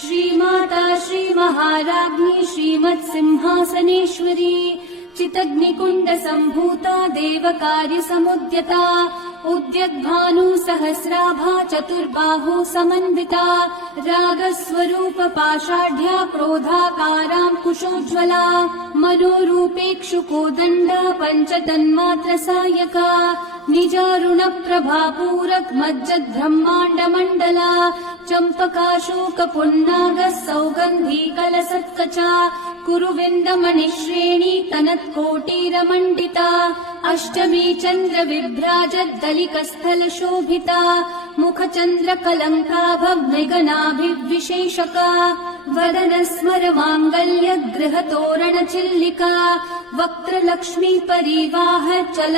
श्रीमाता श्रीमहाराज्ञी श्रीमत्सिंहासनेश्वरी चितग्निकुण्डसम्भूता देवकार्यसमुद्यता उद्यद्भानुसहस्राभा चतुर्बाहु समन्विता रागस्वरूपपाषाढ्या क्रोधाकाराङ्कुशोज्ज्वला मनोरूपेक्षुकोदण्ड पञ्चतन्मात्रसायका निजारुणप्रभापूरग्मज्जद्ब्रह्माण्डमण्डला चम्पकाशोकपुन्नागः सौगन्धीकलसत्कचा कुरुविन्दमणिश्रेणी तनत्कोटीरमण्डिता अष्टमी चन्द्रविभ्राजद्दलिकस्थलशोभिता मुखचन्द्रकलङ्काभमृगनाभिविशेषका वदनस्मरमाङ्गल्यगृहतोरणचिल्लिका वक्त्रलक्ष्मी परिवाह चल